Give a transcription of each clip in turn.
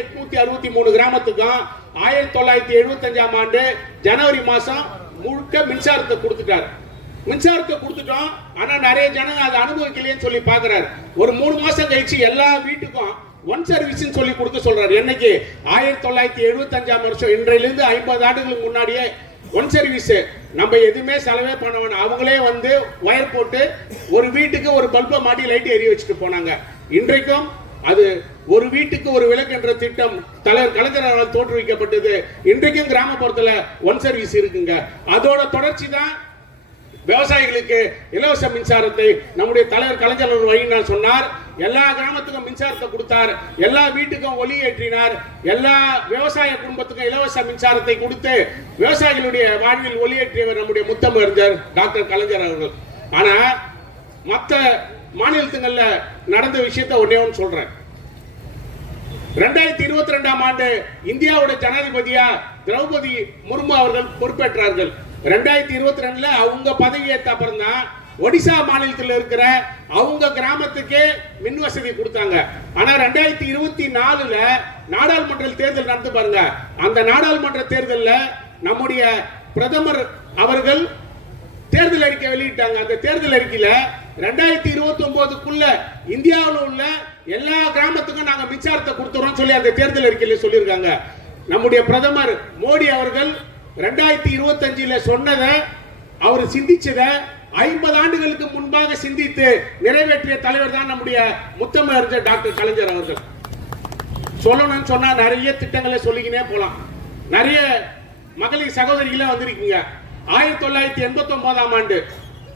எட்நூத்தி அறுபத்தி மூணு கிராமத்துக்கும் ஆயிரத்தி தொள்ளாயிரத்தி எழுபத்தஞ்சாம் ஆண்டு ஜனவரி மாசம் முழுக்க மின்சாரத்தை கொடுத்துட்டாரு. மின்சாரத்தை கொடுத்துட்டோம். ஆனா நிறைய ஜனங்க அதை அனுபவிக்கலையேன்னு சொல்லி பாக்குறாரு ஒரு மூணு மாசம் கழிச்சு எல்லா வீட்டுக்கும் ஒன் சர்வீஸ் சொல்லி கொடுக்க சொல்றாரு. என்னைக்கு? ஆயிரத்தி தொள்ளாயிரத்தி எழுபத்தஞ்சாம் வருஷம். இன்றையிலிருந்து ஐம்பது ஆண்டுகளுக்கு முன்னாடியே ஒன் சர்வீஸ் நம்ம எதுவுமே செலவே பண்ண வேணாம். அவங்களே வந்து ஒயர் போட்டு ஒரு வீட்டுக்கு ஒரு பல்பை மாட்டி லைட் எரிய வச்சுட்டு போனாங்க. இன்றைக்கும் அது ஒரு வீட்டுக்கு ஒரு விளக்கு என்ற திட்டம் தலைவர் கலைஞர் தோற்றுவிக்கப்பட்டது. இன்றைக்கும் கிராமப்புறத்துல ஒன் சர்வீஸ் இருக்குங்க. அதோட தொடர்ச்சி தான் விவசாயிகளுக்கு இலவச மின்சாரத்தை நம்முடைய தலைவர் கலைஞர் வழங்கினார் சொன்னார். எல்லா கிராமத்துக்கும் மின்சாரத்தை கொடுத்தார். எல்லா வீட்டுக்கும் ஒலி ஏற்றினார். எல்லா விவசாய குடும்பத்துக்கும் இலவச மின்சாரத்தை கொடுத்து விவசாயிகளுடைய வாழ்வில் ஒளியேற்றியவர் நம்முடைய முத்தமிழர் டாக்டர் கலைஞர் அவர்கள். ஆனா மற்ற மாநிலத்துங்கள்ல நடந்த விஷயத்த ஒன்னே ஒன்று சொல்றேன். ரெண்டாயிரத்தி இருபத்தி ரெண்டாம் ஆண்டு இந்தியாவோட ஜனாதிபதியா திரௌபதி முர்மு அவர்கள் பொறுப்பேற்றார்கள். ரெண்டாயிரத்தி இருபத்தி ரெண்டுல அவங்க பதவியேற்ற அப்புறம் தான் ஒடிசா மாநிலத்தில் இருக்கிற அவங்க கிராமத்துக்கே மின் வசதி கொடுத்தாங்க. ஆனா ரெண்டாயிரத்தி இருபத்தி நாலுல நாடாளுமன்ற தேர்தல் நடந்து பாருங்க. அந்த நாடாளுமன்ற தேர்தல்ல நம்முடைய பிரதமர் அவர்கள் தேர்தல் அறிக்கை வெளியிட்டாங்க. அந்த தேர்தல் அறிக்கையில ரெண்டாயிரத்தி இருபத்தி ஒன்பதுக்குள்ள இந்தியாவில் உள்ள எல்லா கிராமத்துக்கும் நாங்க மின்சாரத்தை கொடுத்துறோம் சொல்லி அந்த தேர்தல் அறிக்கையில சொல்லியிருக்காங்க. நம்முடைய பிரதமர் மோடி அவர்கள் ரெண்டாயிரத்தி இருபத்தஞ்சில் சொன்னதை அவர் சிந்திச்சதை ஐம்பது ஆண்டுகளுக்கு முன்பாக சிந்தித்து நிறைவேற்றிய தலைவர் தான் நம்முடைய முத்தமிழர் டாக்டர் கலைஞர் அவர்கள். சொல்லணும்னு சொன்னா நிறைய திட்டங்களை சொல்லிக்கினே போலாம். நிறைய மகளிர் சகோதரிகளே வந்திருக்கீங்க. ஆயிரத்தி தொள்ளாயிரத்தி எண்பத்தி ஒன்பதாம் ஆண்டு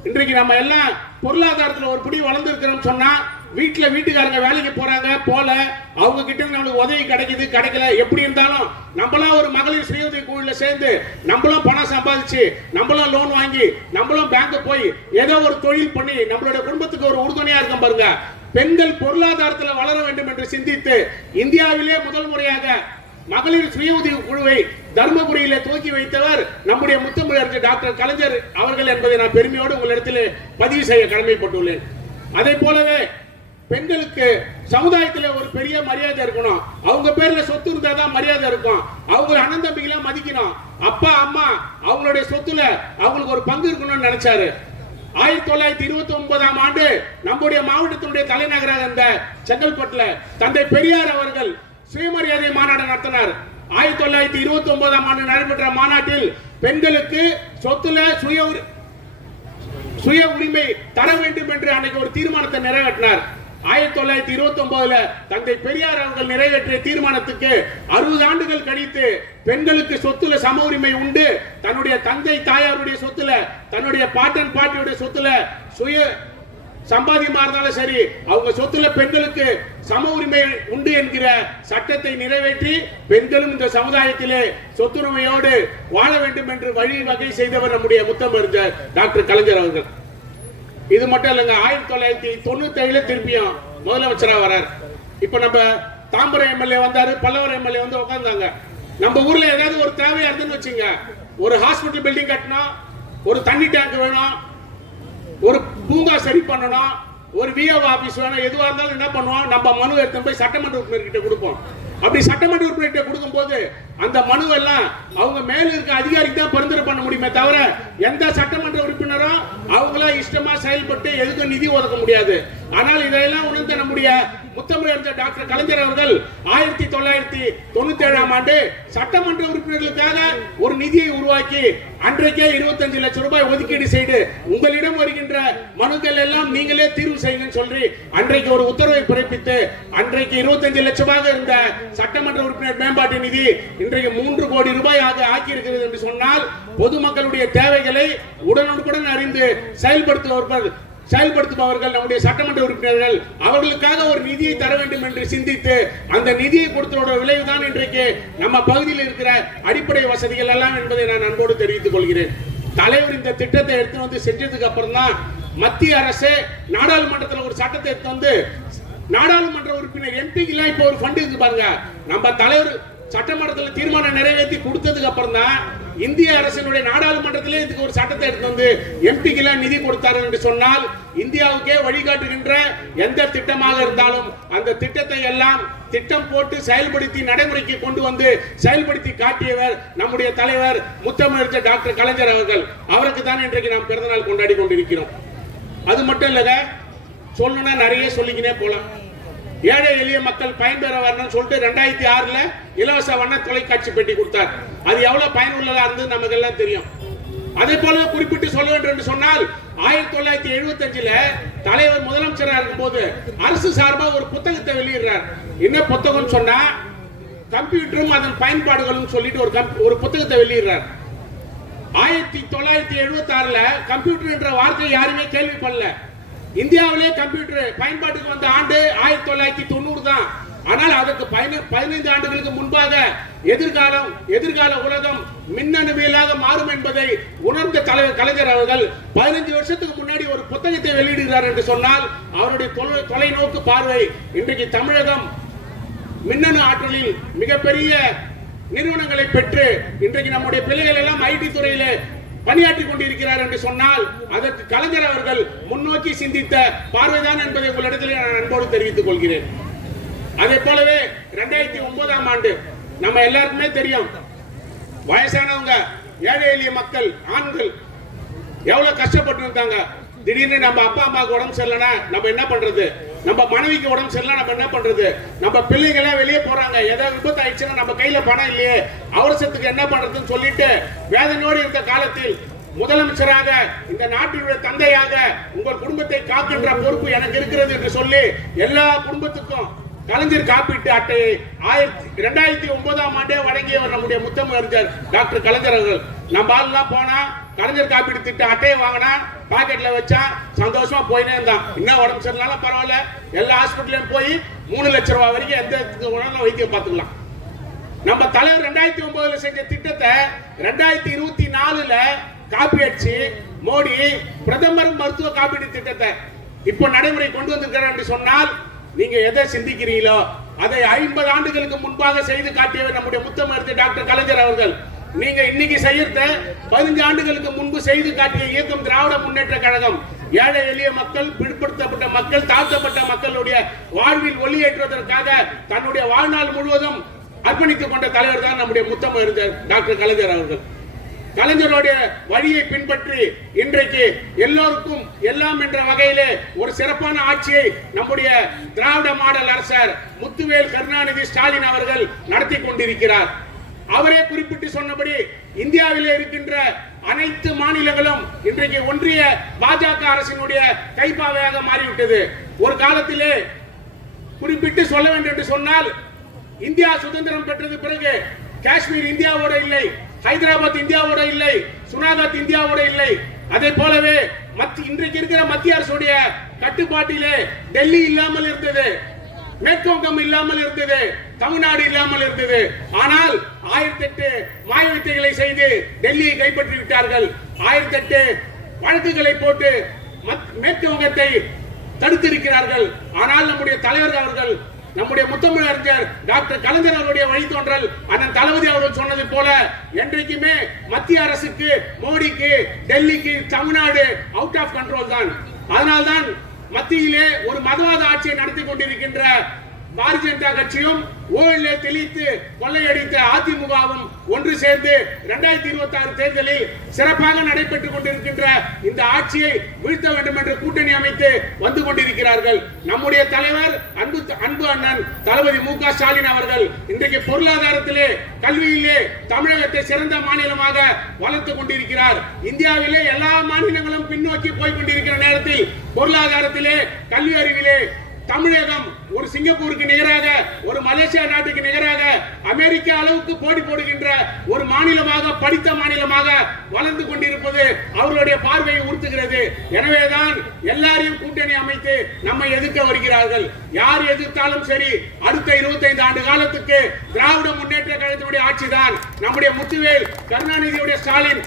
இன்றைக்கு நம்ம எல்லாம் பொருளாதாரத்துல ஒரு பிடி வளர்ந்துருக்கிறோம் சொன்னா வீட்டுல வீட்டுக்காரங்க வேலைக்கு போறாங்க போல அவங்க கிட்ட இருந்து நம்மளுக்கு உதவி கிடைக்குது கிடைக்கல. எப்படி இருந்தாலும் நம்மளாம் ஒரு மகளிர் சுய உதவி குழுல சேர்ந்து நம்மளும் பணம் சம்பாதிச்சு நம்மளும் லோன் வாங்கி நம்மளும் பேங்க் போய் ஏதோ ஒரு தொழில் பண்ணி நம்மளுடைய குடும்பத்துக்கு ஒரு உறுதுணையா இருக்கும் பாருங்க. பெண்கள் பொருளாதாரத்தில் வளர வேண்டும் என்று சிந்தித்து இந்தியாவிலே முதல் முறையாக மகளிர் சுய உதவி குழுவை தர்மபுரியில துவக்கி வைத்தவர் நம்முடைய முத்தமிழர் டாக்டர் கலைஞர் அவர்கள் என்பதை நான் பெருமையோடு உங்களிடத்தில் பதிவு செய்ய கடமைப்பட்டுள்ளேன். அதே போலவே பெண்களுக்கு சமுதாயத்தில் ஒரு பெரிய மரியாதை இருக்கணும். அவங்க பேர்ல சொத்து இருந்தா தான் மரியாதை இருக்கும். அவங்க அண்ணன் தம்பிகளை மதிக்கணும். அப்பா அம்மா அவங்களுடைய சொத்துல அவங்களுக்கு ஒரு பங்கு இருக்கணும்னு நினைச்சாரு. ஆயிரத்தி தொள்ளாயிரத்தி இருபத்தி ஒன்பதாம் ஆண்டு நம்முடைய மாவட்டத்தினுடைய தலைநகராக இருந்த செங்கல்பட்டுல தந்தை பெரியார் அவர்கள் சுயமரியாதை மாநாடு நடத்தினார். ஆயிரத்தி தொள்ளாயிரத்தி இருபத்தி ஒன்பதாம் ஆண்டு நடைபெற்ற மாநாட்டில் பெண்களுக்கு சொத்துல சுய உரி- சுய உரிமை தர வேண்டும் என்று அன்னைக்கு ஒரு தீர்மானத்தை நிறைவேற்றினார். ஆயிரத்தி தொள்ளாயிரத்தி இருபத்தி ஒன்பதுல தந்தை பெரியார் அவர்கள் நிறைவேற்றிய தீர்மானத்துக்கு அறுபது ஆண்டுகள் கழித்து பெண்களுக்கு சொத்துல சம உரிமை உண்டு. தன்னுடைய தந்தை தாயாருடைய சொத்துல தன்னுடைய பாட்டன் பாட்டியுடைய சொத்துல சுய சம்பாதியமா இருந்தாலும் சரி அவங்க சொத்துல பெண்களுக்கு சம உரிமை உண்டு என்கிற சட்டத்தை நிறைவேற்றி பெண்களும் இந்த சமுதாயத்திலே சொத்துரிமையோடு வாழ வேண்டும் என்று வழி வகை செய்தவர் நம்முடைய முத்தமறிஞர் டாக்டர் கலைஞர் அவர்கள். இது மட்டும் இல்லைங்க ஆயிரத்தி தொள்ளாயிரத்தி தொண்ணூத்தி ஏழுல திருப்பியும் முதலமைச்சரா வரார். இப்ப நம்ம தாம்பரம் எம்எல்ஏ வந்தாரு பல்லவர் எம்எல்ஏ வந்து உட்கார்ந்தாங்க நம்ம ஊர்ல ஏதாவது ஒரு தேவையா இருந்துன்னு வச்சுங்க. ஒரு ஹாஸ்பிட்டல் பில்டிங் கட்டணும் ஒரு தண்ணி டேங்க் வேணும் ஒரு பூங்கா சரி பண்ணணும். ஒரு விஓ ஆஃபீஸ் வேணும் எதுவாக இருந்தாலும் என்ன பண்ணுவோம்? நம்ம மனு எடுத்து போய் சட்டமன்ற உறுப்பினர்கிட்ட கொடுப்போம். அப்படி சட்டமன்ற உறுப்பினர்கிட்ட கொடுக்கும்போது அந்த மனுவெல்லாம் அவங்க மேல இருக்க அதிகாரிக்கு தான் பரிந்துரை பண்ண முடியுமே தவிர எந்த சட்டமன்ற உறுப்பினரும் அவங்களா இஷ்டமா செயல்பட்டு எதுக்கும் நிதி ஒதுக்க முடியாது. ஆனால் இதையெல்லாம் உணர்ந்த நம்முடைய முத்தமிழறிஞர் டாக்டர் கலைஞர் அவர்கள் ஆயிரத்தி தொள்ளாயிரத்தி தொண்ணூத்தி ஏழாம் ஆண்டு சட்டமன்ற உறுப்பினர்களுக்காக ஒரு நிதியை உருவாக்கி அன்றைக்கே இருபத்தஞ்சு லட்சம் ரூபாய் ஒதுக்கீடு செய்து உங்களிடம் வருகின்ற மனுக்கள் எல்லாம் நீங்களே தீர்வு செய்யுங்கன்னு சொல்லி அன்றைக்கு ஒரு உத்தரவை பிறப்பித்து அன்றைக்கு இருபத்தஞ்சு லட்சமாக இருந்த சட்டமன்ற உறுப்பினர் மேம்பாட்டு நிதி இன்றைக்கு மூன்று கோடி ரூபாய் ஆக ஆக்கி இருக்கிறது என்று சொன்னால் பொதுமக்களுடைய தேவைகளை உடனுக்குடன் அறிந்து செயல்படுத்துபவர்கள் செயல்படுத்துபவர்கள் நம்முடைய சட்டமன்ற உறுப்பினர்கள் அவர்களுக்காக ஒரு நிதியை தர வேண்டும் என்று சிந்தித்து அந்த நிதியை கொடுத்ததோட விளைவுதான் இன்றைக்கு நம்ம பகுதியில் இருக்கிற அடிப்படை வசதிகள் எல்லாம் என்பதை நான் அன்போடு தெரிவித்துக் கொள்கிறேன். தலைவர் இந்த திட்டத்தை எடுத்து வந்து செஞ்சதுக்கு அப்புறம் தான் மத்திய அரசு நாடாளுமன்றத்தில் ஒரு சட்டத்தை எடுத்து வந்து நாடாளுமன்ற உறுப்பினர் எம்பிக்கெல்லாம் இப்போ ஒரு ஃபண்ட் இருக்கு பாருங்க. நம்ம தலைவர் சட்டமன்றத்தில் தீர்மானம் நிறைவேற்றி கொடுத்ததுக்கு அப்புறம் தான் இந்திய அரசினுடைய நாடாளுமன்றத்திலே இதுக்கு ஒரு சட்டத்தை எடுத்து வந்து எம்பிக்கெல்லாம் நிதி கொடுத்தாரு என்று சொன்னால் இந்தியாவுக்கே வழிகாட்டுகின்ற எந்த திட்டமாக இருந்தாலும் அந்த திட்டத்தை எல்லாம் திட்டம் போட்டு செயல்படுத்தி நடைமுறைக்கு கொண்டு வந்து செயல்படுத்தி காட்டியவர் நம்முடைய தலைவர் முத்தமிழர் டாக்டர் கலைஞர் அவர்கள். அவருக்கு தான் இன்றைக்கு நாம் பிறந்தநாள் கொண்டாடி கொண்டிருக்கிறோம். அது மட்டும் இல்லைங்க சொல்லணும்னா நிறைய சொல்லிக்கினே போலாம். ஏழை எளிய மக்கள் பயன்பெற வரணும்னு சொல்லிட்டு ரெண்டாயிரத்தி ஆறுல இலவச வண்ண தொலைக்காட்சி பெட்டி கொடுத்தார். அது எவ்வளவு பயனுள்ளதா இருந்து நமக்கு எல்லாம் தெரியும். அதே போல குறிப்பிட்டு சொல்ல வேண்டும் என்று சொன்னால் ஆயிரத்தி தொள்ளாயிரத்தி எழுபத்தி அஞ்சுல தலைவர் முதலமைச்சராக இருக்கும் போது அரசு சார்பாக ஒரு புத்தகத்தை வெளியிடுறார். என்ன புத்தகம் சொன்னா கம்ப்யூட்டரும் அதன் பயன்பாடுகளும் சொல்லிட்டு ஒரு கம்ப்- ஒரு புத்தகத்தை வெளியிடுறார். ஆயிரத்தி தொள்ளாயிரத்தி எழுபத்தி ஆறுல கம்ப்யூட்டர் என்ற வார்த்தையை யாருமே கேள்விப்படல. இந்தியாவிலே கம்ப்யூட்டர் பயன்பாட்டுக்கு வந்த ஆண்டு ஆயிரத்தி தொள்ளாயிரத்தி தொண்ணூறு தான். ஆனால் அதற்கு பதினைந்து ஆண்டுகளுக்கு முன்பாக எதிர்காலம் எதிர்கால உலகம் மின்னணுவியலாக மாறும் என்பதை உணர்ந்த தலைவர் கலைஞர் அவர்கள் பதினைஞ்சு வருஷத்துக்கு முன்னாடி ஒரு புத்தகத்தை வெளியிடுகிறார் என்று சொன்னால் அவருடைய தொலைநோக்கு பார்வை இன்றைக்கு தமிழகம் மின்னணு ஆற்றலில் மிகப்பெரிய நிறுவனங்களை பெற்று இன்றைக்கு நம்முடைய பிள்ளைகள் எல்லாம் ஐடி துறையிலே பணியாற்றி கொண்டிருக்கிறார் என்று சொன்னால் அதற்கு கலைஞர் அவர்கள் முன்னோக்கி சிந்தித்த பார்வைதான் என்பதை உங்களிடத்தில் நான் அன்போடு தெரிவித்துக் கொள்கிறேன். அதே போலவே ரெண்டாயிரத்தி ஒன்பதாம் ஆண்டு நம்ம எல்லாருக்குமே தெரியும் வயசானவங்க ஏழை எளிய மக்கள் ஆண்கள் எவ்வளவு கஷ்டப்பட்டு இருந்தாங்க திடீர்னு நம்ம அப்பா அம்மாவுக்கு உடம்பு சரியில்லைன்னா நம்ம என்ன பண்றது? நம்ம மனைவிக்கு உடம்பு சரியில்லை நம்ம என்ன பண்றது? நம்ம பிள்ளைங்களாம் வெளியே போறாங்க. ஏதாவது விபத்து ஆயிடுச்சுன்னா நம்ம கையில பணம் இல்லையே. அவசரத்துக்கு என்ன பண்றதுன்னு சொல்லிட்டு வேதனையோடு இருந்த காலத்தில் முதலமைச்சராக இந்த நாட்டினுடைய தந்தையாக உங்கள் குடும்பத்தை காக்கின்ற பொறுப்பு எனக்கு இருக்கிறது என்று சொல்லி எல்லா குடும்பத்துக்கும் கலைஞர் காப்பீட்டு அட்டையை ஆயிரத்தி ரெண்டாயிரத்தி ஒன்பதாம் ஆண்டே வழங்கியவர் நம்முடைய முத்தமிழர் டாக்டர் கலைஞர் அவர்கள். நம்ம ஆள்லாம் போனா கலைஞர் காப்பீடு திட்ட அட்டையை வாங்கினா பாக்கெட்ல வச்சா சந்தோஷமா போயினே இருந்தான். என்ன உடம்பு சரியில்லைனாலும் பரவாயில்ல. எல்லா ஹாஸ்பிட்டலையும் போய் மூணு லட்ச ரூபாய் வரைக்கும் எந்த உடனே வைத்தியம் பார்த்துக்கலாம். நம்ம தலைவர் ரெண்டாயிரத்தி ஒன்பதுல செஞ்ச திட்டத்தை ரெண்டாயிரத்தி இருபத்தி நாலுல காப்பி அடிச்சு மோடி பிரதமர் மருத்துவ காப்பீடு திட்டத்தை இப்போ நடைமுறை கொண்டு வந்திருக்கிறார் என்று சொன்னால் நீங்க எதை சிந்திக்கிறீங்களோ? அதை ஐம்பது ஆண்டுகளுக்கு முன்பாக செய்து காட்டியவர் நம்முடைய முத்தமருத்து டாக்டர் கலைஞர் அவர்கள். நீங்க இன்னைக்கு செய்யறத பதினஞ்சு ஆண்டுகளுக்கு முன்பு செய்து காட்டிய இயக்கம் திராவிட முன்னேற்ற கழகம். ஏழை எளிய மக்கள் பிற்படுத்தப்பட்ட மக்கள் தாழ்த்தப்பட்ட மக்களுடைய வாழ்வில் ஒளியேற்றுவதற்காக தன்னுடைய வாழ்நாள் முழுவதும் அர்ப்பணித்துக் கொண்ட தலைவர் தான் நம்முடைய முத்தமிழர் டாக்டர் கலைஞர் அவர்கள். கலைஞருடைய வழியை பின்பற்றி இன்றைக்கு எல்லோருக்கும் எல்லாம் என்ற வகையிலே ஒரு சிறப்பான ஆட்சியை நம்முடைய திராவிட மாடல் அரசர் முத்துவேல் கருணாநிதி ஸ்டாலின் அவர்கள் நடத்தி கொண்டிருக்கிறார். அவரே குறிப்பிட்டு சொன்னபடி இந்தியாவில் இருக்கின்ற அனைத்து மாநிலங்களும் இன்றைக்கு ஒன்றிய பாஜக அரசினுடைய கைப்பாவையாக மாறிவிட்டது. ஒரு காலத்திலே குறிப்பிட்டு சொல்ல வேண்டும் என்று சொன்னால் இந்தியா சுதந்திரம் பெற்றது பிறகு காஷ்மீர் இந்தியாவோட இல்லை ஹைதராபாத் இந்தியாவோட இல்லை சுனாகத் இந்தியாவோட இல்லை. அதே போலவே மத்தி இன்றைக்கு இருக்கிற மத்திய அரசுடைய கட்டுப்பாட்டிலே டெல்லி இல்லாமல் இருந்தது மேற்குவங்கம் இல்லாமல் இருந்தது தமிழ்நாடு இல்லாமல் இருந்தது. ஆனால் ஆயிரத்தி எட்டு மாய வித்தைகளை செய்து டெல்லியை கைப்பற்றி விட்டார்கள் ஆயிரத்தி எட்டு வழக்குகளை போட்டு மத்- மேற்கு வங்கத்தை தடுத்திருக்கிறார்கள். ஆனால் நம்முடைய தலைவர் அவர்கள் நம்முடைய முத்தமிழ் அறிஞர் டாக்டர் கலைஞர் அவருடைய வழித்தோன்றல் அதன் தளபதி அவர்கள் சொன்னது போல என்றைக்குமே மத்திய அரசுக்கு மோடிக்கு டெல்லிக்கு தமிழ்நாடு அவுட் ஆஃப் கண்ட்ரோல் தான். அதனால்தான் மத்தியிலே ஒரு மதவாத ஆட்சியை நடத்தி கொண்டிருக்கின்ற பாரதிய ஜனதா கட்சியும் ஊழலை தெளித்து கொள்ளையடித்த அதிமுகவும் ஒன்று சேர்ந்து இரண்டாயிரத்தி இருபத்தி ஆறு தேர்தலில் சிறப்பாக நடைபெற்றுக் கொண்டிருக்கின்ற இந்த ஆட்சியை வீழ்த்த வேண்டும் என்று கூட்டணி அமைத்து வந்து கொண்டிருக்கிறார்கள். நம்முடைய தலைவர் அன்பு அன்பு அண்ணன் தளபதி மு க ஸ்டாலின் அவர்கள் இன்றைக்கு பொருளாதாரத்திலே கல்வியிலே தமிழகத்தை சிறந்த மாநிலமாக வளர்த்து கொண்டிருக்கிறார். இந்தியாவிலே எல்லா மாநிலங்களும் பின்னோக்கி போய் கொண்டிருக்கிற நேரத்தில் பொருளாதாரத்திலே கல்வி அறிவிலே தமிழகம் ஒரு சிங்கப்பூருக்கு நிகராக ஒரு மலேசியா நாட்டுக்கு நிகராக அமெரிக்க அளவுக்கு போட்டி போடுகின்ற ஒரு மாநிலமாக படித்த மாநிலமாக வளர்ந்து கொண்டிருப்பது அவர்களுடைய பார்வையை உறுத்துகிறது. எனவேதான் எல்லாரையும் கூட்டணி அமைத்து நம்மை எதிர்க்க வருகிறார்கள். யார் எதிர்த்தாலும் சரி அடுத்த 25 ஆண்டு காலத்துக்கு திராவிட முன்னேற்ற கழகத்தினுடைய ஆட்சிதான் நம்முடைய முத்துவேல் கருணாநிதியுடைய ஸ்டாலின்.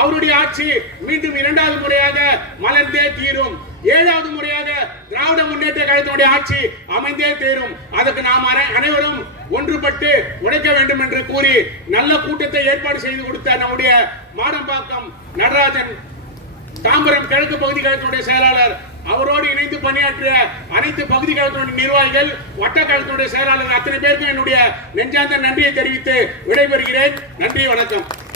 அவருடைய ஆட்சி மீண்டும் இரண்டாவது முறையாக மலர்ந்தே தீரும். ஏழாவது முறையாக திராவிட முன்னேற்ற கழகத்தினுடைய ஆட்சி அமைந்தே தேரும். அதற்கு நாம் அனைவரும் ஒன்றுபட்டு உழைக்க வேண்டும் என்று கூறி நல்ல கூட்டத்தை ஏற்பாடு செய்து கொடுத்த நம்முடைய மாடம்பாக்கம் நடராஜன் தாம்பரம் கிழக்கு பகுதி கழகத்தினுடைய செயலாளர் அவரோடு இணைந்து பணியாற்றிய அனைத்து பகுதி கழகத்தினுடைய நிர்வாகிகள் வட்ட கழகத்தினுடைய செயலாளர் அத்தனை பேருக்கும் என்னுடைய நெஞ்சார்ந்த நன்றியை தெரிவித்து விடைபெறுகிறேன். நன்றி வணக்கம்.